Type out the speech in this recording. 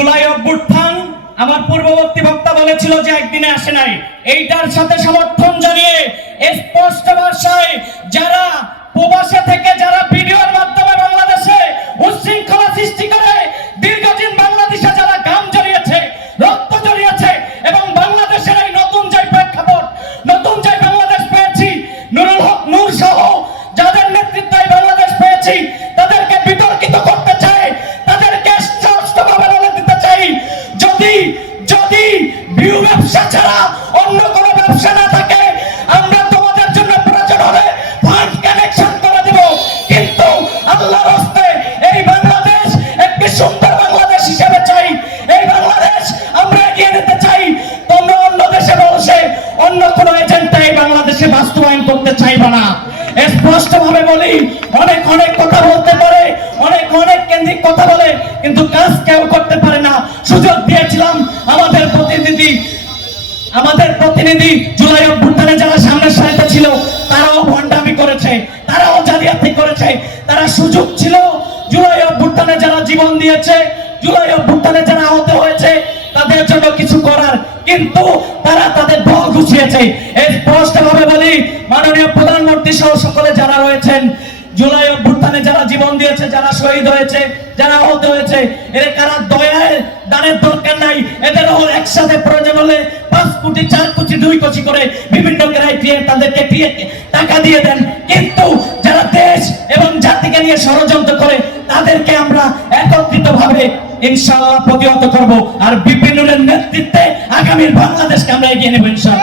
জুলাই অভ্যুত্থান আমার পূর্ববর্তী বক্তা বলেছিল যে একদিনে আসে নাই। এইটার সাথে সমর্থন জানিয়ে স্পষ্ট ভাষায় যারা প্রবাসে থেকে যারা ভিডিওর মাধ্যমে বাংলাদেশে উচ্ছৃঙ্খলা সৃষ্টি করে দীর্ঘদিন বাংলাদেশে যারা ঘাম জড়িয়েছে, রক্ত জড়িয়েছে এবং বাংলাদেশের এই নতুন যে প্রেক্ষাপট, নতুন যে বাংলাদেশ পেয়েছি, নুরুল হক নূর সহ যাদের নেতৃত্বে বাংলাদেশ পেয়েছি, তাদেরকে বিতর্কিত করতে চাই, তাদেরকে স্পষ্টভাবে বলে দিতে চাই, যদি ভিউ ব্যবসা ছাড়া অন্য কোনো ব্যবসা না থাকে, আমরা তোমাদের জন্য প্রয়োজন হবে ফান্ড কানেকশন করে দেব। কিন্তু আল্লাহর রাস্তে এই বাংলাদেশ একটি সুন্দর বাংলাদেশ হিসেবে চাই। এই বাংলাদেশ আমরা এগিয়ে নিতে চাই। তোমরা অন্য দেশে বসে অন্য কোনো এজেন্ডা এই বাংলাদেশে বাস্তবায়ন করতে চাইবে না। স্পষ্টভাবে বলি, অনেক কথা বলতে পারে, অনেক কেন্দ্রিক কথা বলে, কিন্তু কাজ কেউ করতে পারে না। সুযোগ দিয়েছিলাম আমাদের প্রতিনিধি জুলাই অভ্যুত্থানে যারা সামনের সারিতে ছিল, তারাও ভণ্ডামি করেছে, তারাও জালিয়াতি করেছে। তারা সুযোগ ছিল জুলাই অভ্যুত্থানে যারা জীবন দিয়েছে, জুলাই অভ্যুত্থানে যারা আহত হয়েছে, তাদের জন্য কিছু করার, কিন্তু তারা তাদের দল গুছিয়েছে। স্পষ্টভাবে বলি, মাননীয় প্রধানমন্ত্রী সহ সকলে যারা রয়েছেন, জুলাই অভ্যুত্থানে যারা জীবন দিয়েছে, যারা শহীদ হয়েছে, যারা আহত হয়েছে, এর কারা দয়ার দানের দরকার নাই। এদের একসাথে প্রয়োজন হলে 5 কোটি 4 কোটি 2 কোটি করে বিভিন্ন ক্রাইটেরিয়া তাদেরকে টাকা দিয়ে দেন। কিন্তু যারা দেশ এবং জাতিকে নিয়ে ষড়যন্ত্র করে, তাদেরকে আমরা একত্রিতভাবে ইনশাআল্লাহ প্রতিহত করব। আর বিপিনুরের নেতৃত্বে আগামীর বাংলাদেশকে আমরা এগিয়ে নেব ইনশাআল্লাহ।